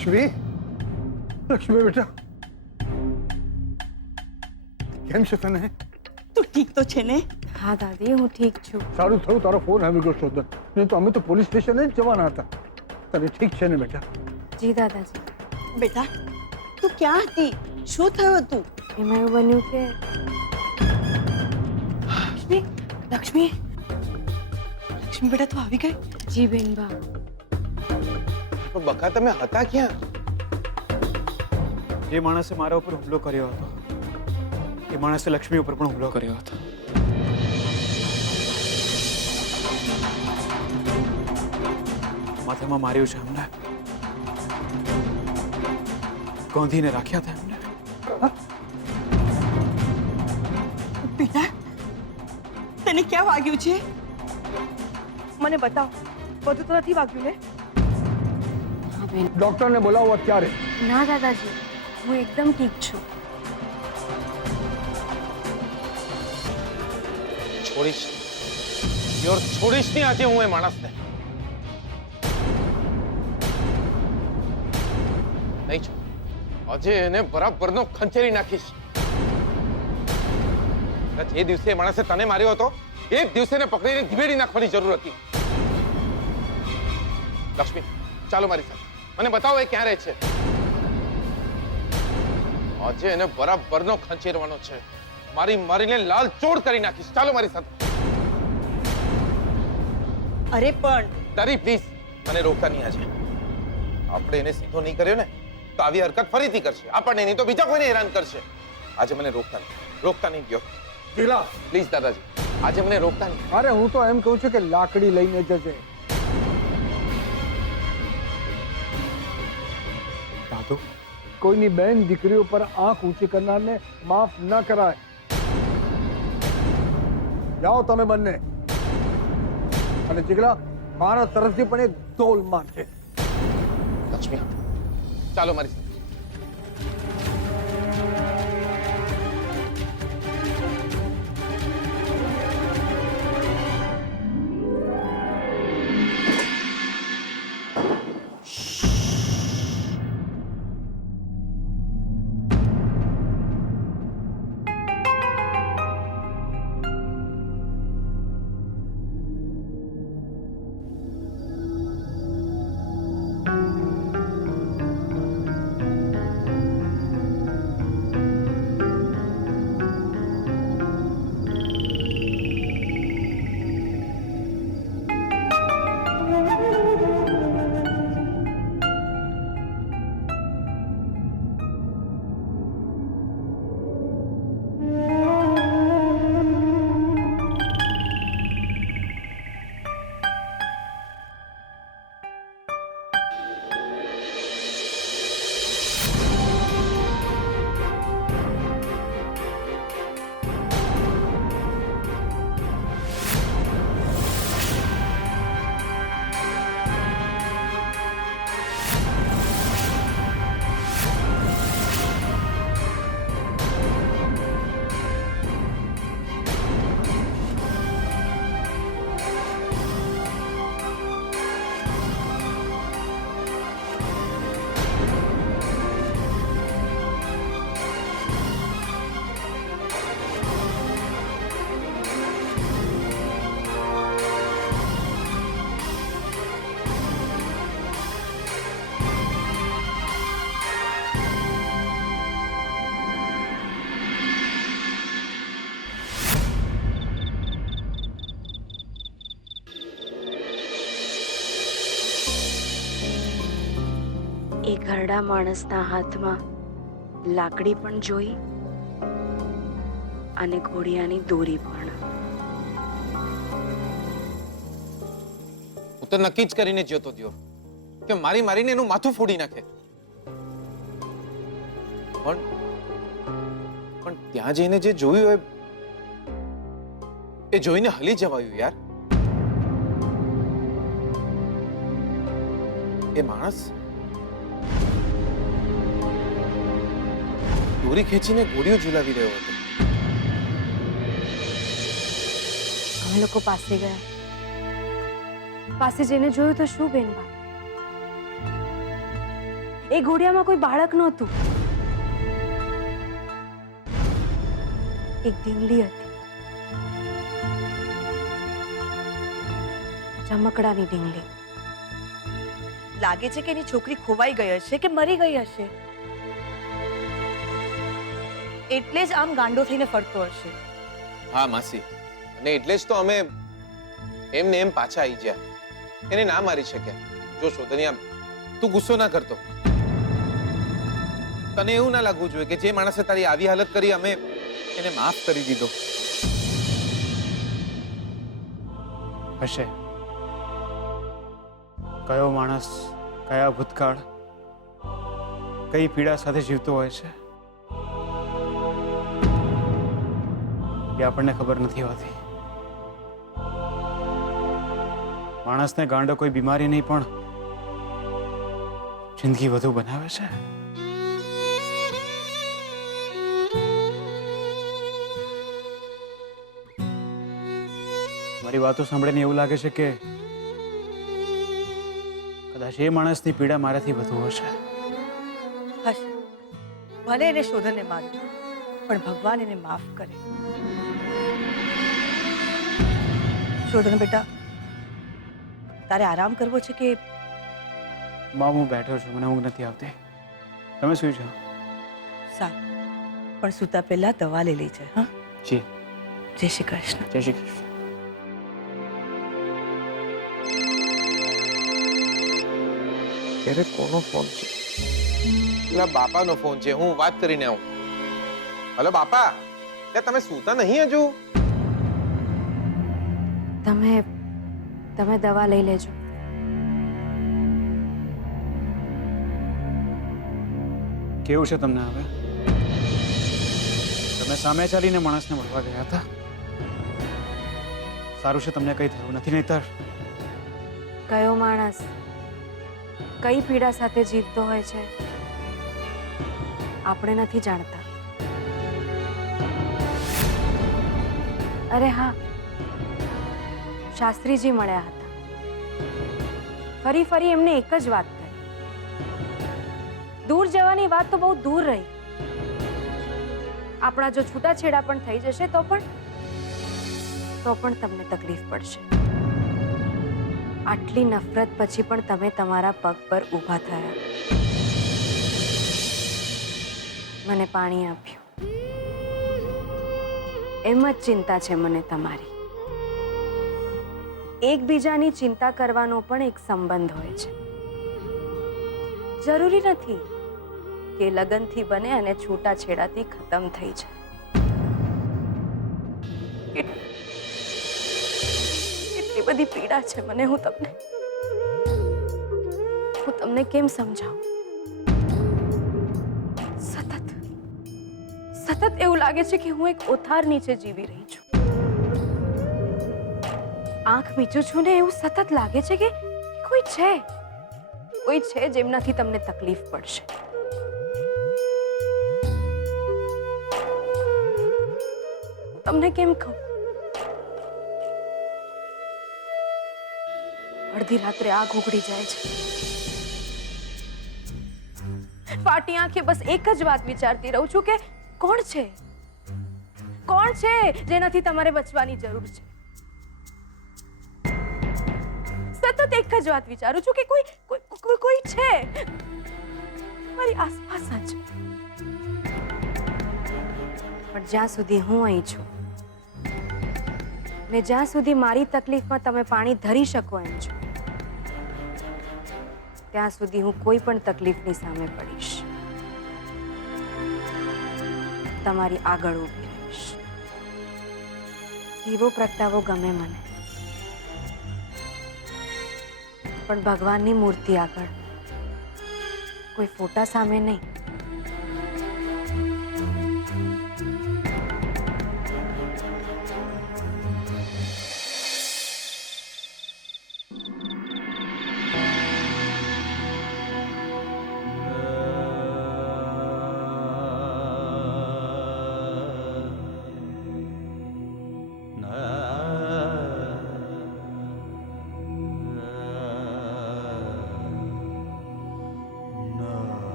લક્ષ્મી, લક્ષ્મી બેટા કેમ છે તને? તું ઠીક તો છે ને? હા દાદી, હું ઠીક છું. સારું થયું તારો ફોન આવી ગયો શોધન, નહીં તો અમે તો પોલીસ સ્ટેશને જ જવાના હતા. તને ઠીક છે ને બેટા? જી દાદાજી. બેટા તું ક્યાં હતી? શું થયું હતું? એમાં એવું બન્યું કે લક્ષ્મી, લક્ષ્મી, લક્ષ્મી બેટા તું આવી ગઈ? જી બેનબા. પણ બકા તમે હતા ક્યાં? જે માણસે મારા ઉપર હુમલો કર્યો હતો એ માણસે લક્ષ્મી ઉપર પણ હુમલો કર્યો હતો. માથામાં માર્યું છે એમને, ગોંધીને રાખ્યા હતા એમને. બેટા તને ક્યાં વાગ્યું છે? મને બતાવ, બધું તો નથી વાગ્યું ને? હા બેન. ડોક્ટરને બોલાવો અત્યારે. ના દાદાજી, હું એકદમ ઠીક છું. છોડીશ યોર, છોડીશ નહીં આજે હું એ માણસને. નહીં છો, આજે એને બરાબરનો ખંચેરી નાખીશ. જે દિવસે એ માણસે તને માર્યો હતો એ જ દિવસે એને પકડીને ધીવેડી નાખવાની જરૂર હતી. લક્ષ્મી ચાલો મારી સાથે, મને બતાવો એ ક્યાં રહે છે. આજે એને બરાબરનો ખંચેરવાનો છે. મારીને લાલ ચોળ કરી નાખીશ. ચાલો મારી સાથે. અરે પણ તારી પ્લીઝ મને રોકતા નહીં. આજે આપણે એને સીધો નહીં કર્યો ને તો આવી હરકત ફરીથી કરશે. આપણને નહીં તો બીજા કોઈને હેરાન કરશે. આજે મને રોકતા નહીં ગયો. જીલા, પ્લીઝ દાદાજી, આજે મને રોકતા નહીં. અરે હું તો એમ કહું છું કે લાકડી લઈને જજે. દાદુ, કોઈની બેન દીકરીઓ પર આંખ ઊંચી કરનારને માફ ન કરાય. જાઓ તમે બંને. અને જીગલા, મારા તરફથી પણ એક ડોલ મારશે. લક્ષ્મી ચાલો મારી સાથે. એ ઘરડા માણસના હાથમાં લાકડી પણ જોઈ અને ઘોડિયાની દોરી પણ. હું તો નક્કી જ કરીને જ્યોતો દ્યો કે મારીને એનું માથું ફોડી નાખે. પણ ત્યાં જઈને જે જોયું હોય એ જોઈને હલી જવાયું યાર. એ માણસ દોરી ખેંચીને ઘોડીઓ ઝુલાવી રહ્યો હતો. અમે લોકો પાસે ગયા. પાસે જઈને જોયું તો શું બેનબા, એ ઘોડિયામાં કોઈ બાળક નહોતું, એક ઢીંગલી હતી, ચમકડાની ઢીંગલી. લાગે છે કે એની છોકરી ખોવાઈ ગઈ હશે કે મરી ગઈ હશે, એટલે જ આમ ગાંડો થઈને ફરતો હશે. હા માસી, અને એટલે જ તો અમે એમને એમ પાછા આવી ગયા. એને ના મારી શક્યા. જો શોધનિયા, તું ગુસ્સો ના કરતો. તને એવું ના લાગવું જોઈએ કે જે માણસે તારી આવી હાલત કરી અમે એને માફ કરી દીધો. હશે. કયો માણસ કયા ભૂતકાળ કઈ પીડા સાથે જીવતો હોય છે એ આપણને ખબર નથી હોતી. માણસને ગાંડો કોઈ બીમારી નહીં પણ જિંદગી વધુ બનાવે છે. મારી વાતો સાંભળીને એવું લાગે છે કે કદાચ એ માણસની પીડા મારાથી વધુ હશે. હશે, ભલે એને શોધને માર્યો, પણ ભગવાન એને માફ કરે. શોધન બેટા, તારે આરામ કરવો છે કે? માં, હું બેઠો છું, મને ઊંઘ નથી આવતી. તમે શું છો? સારું, પણ સૂતા પહેલા દવા લઈ લેજે. હા જી. જય શ્રી કૃષ્ણ. જય શ્રી કૃષ્ણ. ત્યારે કોનો ફોન છે? એના બાપાનો ફોન છે. હું વાત કરીને આવું. હલો બાપા, તમે સૂતા નહીં હજુ? તમે દવા લઈ લેજો. કેવું છે તમને હવે? તમે સામે ચાલીને માણસને મળવા ગયા હતા. સારું છે તમને કઈ થયું નથી, નહીતર કયો માણસ કઈ પીડા સાથે જીવતો હોય છે આપણે નથી જાણતા. અરે હા, શાસ્ત્રીજી મળ્યા હતા. ફરી ફરી એમને એક જ વાત કરી. દૂર જવાની વાત તો બહુ દૂર રહી, આપણા જો છૂટાછેડા પણ થઈ જશે તો પણ તમને તકલીફ પડશે. આટલી નફરત પછી પણ તમે તમારા પગ પર ઊભા થયા, મને પાણી આપ્યું. એમ જ ચિંતા છે મને તમારી. એકબીજાની ચિંતા કરવાનો પણ એક સંબંધ હોય છે. જરૂરી નથી કે લગનથી બને અને છૂટાછેડાથી ખતમ થઈ જાય. એટલી બધી પીડા છે મને, હું તમને કેમ સમજાવું? સતત એવું લાગે છે કે હું એક ઓથાર નીચે જીવી રહી છું. આંખ મીચું છું ને એવું સતત લાગે છે કે કોઈ છે જેમનાથી તમને તકલીફ પડશે. તમને કેમ કહું? અડધી રાત્રે આગ ઉઘડી જાય છે. ફાટી આંખે બસ એક જ વાત વિચારતી રહું છું કે કોણ છે જેનાથી તમારે બચવાની જરૂર છે. સતત એક જ વાત વિચારું છું કે કોઈ છે મારી આસપાસ જ. પણ જ્યાં સુધી હું અહીં છું ને જ્યાં સુધી મારી તકલીફમાં તમે પાણી ધરી શકો એમ છો, ત્યાં સુધી હું કોઈ પણ તકલીફની સામે પડીશ, તમારી આગળ ઊભી રહીશ. દીવો પ્રગટાવો ગમે મને, પણ ભગવાનની મૂર્તિ આગળ, કોઈ ફોટા સામે નહીં.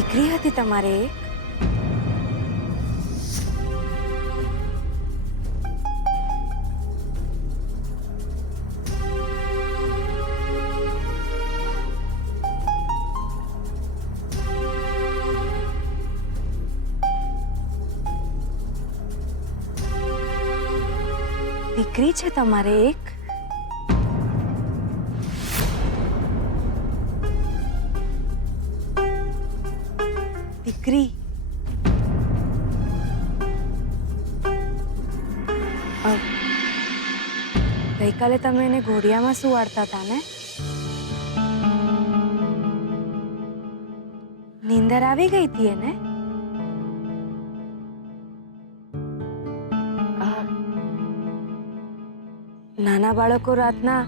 દીકરી હતી તમારે એક? દીકરી છે તમારે એક? દીકરી ગઈકાલે તમે એને ઘોડિયામાં સુવાડતા હતા ને? નીંદર આવી ગઈ હતી એને? નાના બાળકો રાતના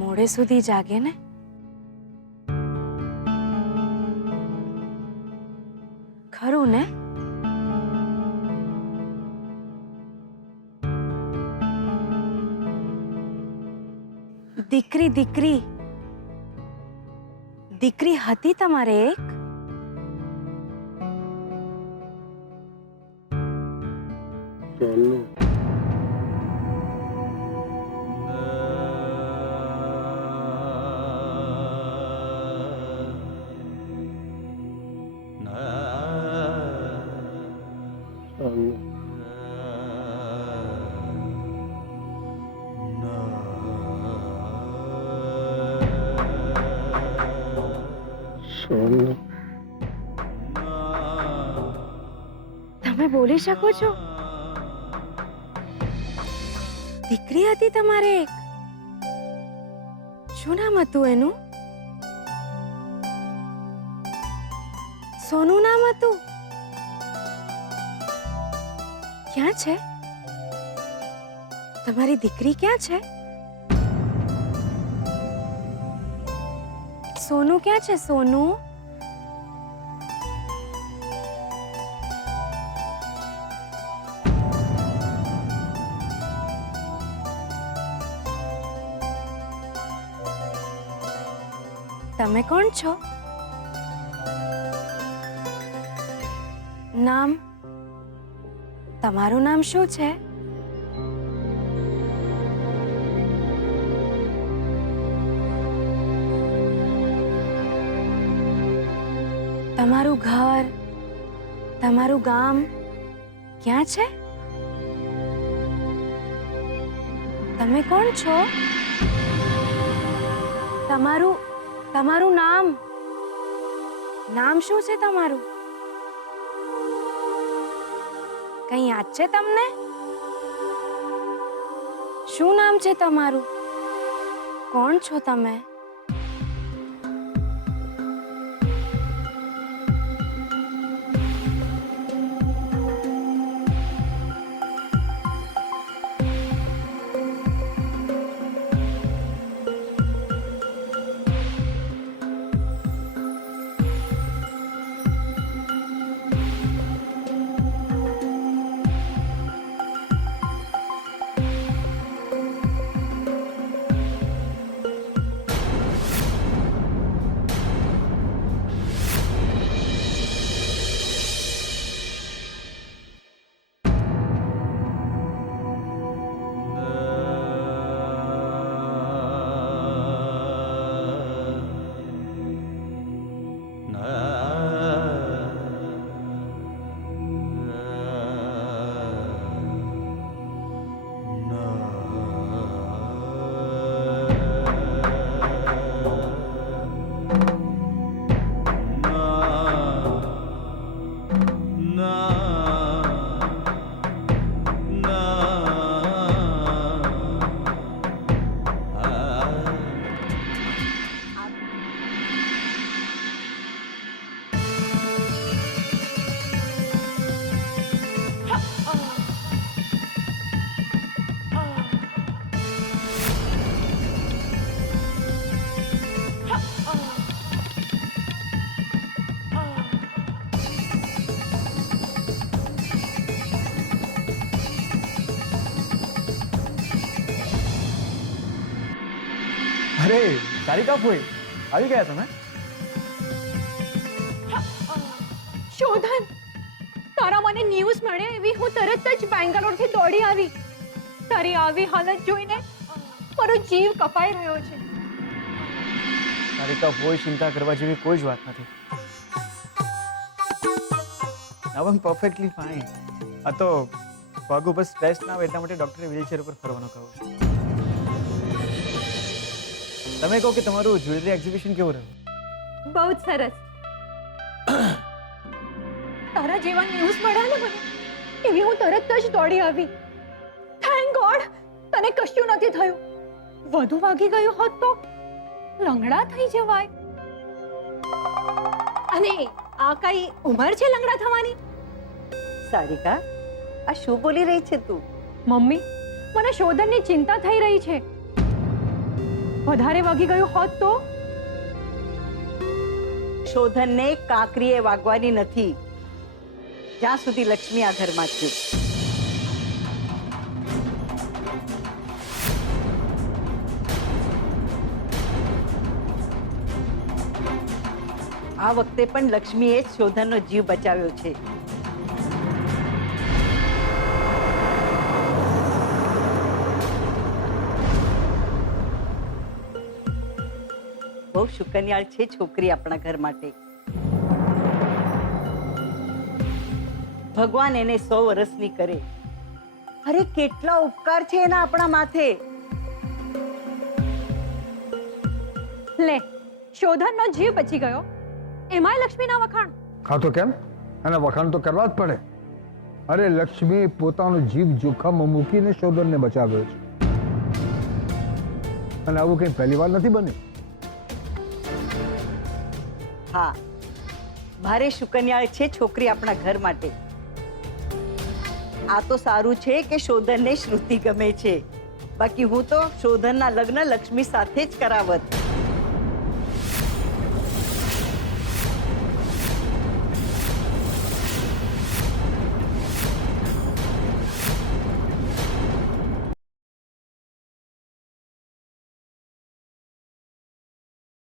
મોડે સુધી જાગે ને? ખરું ને? દીકરી દીકરી દીકરી હતી તમારે એક? તમે બોલી શકો છો? દીકરી હતી તમારે એક? શું નામ હતું એનું? સોનું નામ હતું? ક્યાં છે તમારી દીકરી? ક્યાં છે? સોનું ક્યાં છે? સોનું? તમે કોણ છો? નામ? તમારું નામ શું છે? તમારું ઘર, તમારું ગામ ક્યાં છે? તમે કોણ છો? તમારું નામ? નામ શું છે તમારું? કઈ યાદ છે તમને? શું નામ છે તમારું? કોણ છો તમે? અરે તારી કા ફોઈ આવી ગયા તમે? શોધન, તારા મને ન્યૂઝ મળ્યા એવી હું તરત જ બેંગ્લોરથી દોડી આવી. તારી આવી હાલત જોઈને મારો જીવ કપાઈ રહ્યો છે. તારી તો કોઈ ચિંતા કરવા જેવી કોઈ જ વાત નથી. નાવ આઈ એમ પરફેક્ટલી ફાઇન. આ તો પગ ઉપર સ્ટ્રેસ ના આવે એટલા માટે ડોક્ટરે વ્હીલચેર ઉપર ફરવાનું કહ્યું છે. તમે કહો કે તમારું જ્વેલરી એક્ઝિબિશન કેવું રહ્યું? બહુ જ સરસ. તારા જેવા ન્યૂઝ મળ્યા ને મને એવી હું તરત જ દોડી આવી. થેન્ક ગોડ તને કશું નથી થયું. વધુ વાગી ગયું હોત તો લંગડા થઈ જવાય. અને આ કઈ ઉંમર છે લંગડા થવાની? સારિકા, આ શું બોલી રહી છે તું? મમ્મી, મને શોધનની ચિંતા થઈ રહી છે. વધારે વાગી ગયું હોત તો? શોધનને કાંકરીએ વાગવાની નથી જ્યાં સુધી લક્ષ્મી આ ઘરમાં છે. આ વખતે પણ લક્ષ્મીએ જ શોધનનો જીવ બચાવ્યો છે. બહુ શુકનિયાળ છે છોકરી આપણા ઘર માટે. ભગવાન એને 100 વર્ષની કરે. અરે કેટલા ઉપકાર છે એના આપણા માથે. લે, શોધનનો જીવ બચી ગયો એમાંય લક્ષ્મીના વખાણ. હા તો કેમ? એના વખાણ તો કરવા જ પડે. અરે લક્ષ્મી પોતાનો જીવ જોખમમાં મૂકીને શોધનને બચાવ્યો છે. અને આવું કંઈ પહેલી વાર નથી બન્યું. હા, ભારે શુકનિયાળ છે છોકરી આપણા ઘર માટે. આ તો સારું છે કે શોધનને શ્રુતિ ગમે છે. બાકી હું તો શોધનના લગ્ન લક્ષ્મી સાથે જ કરાવત.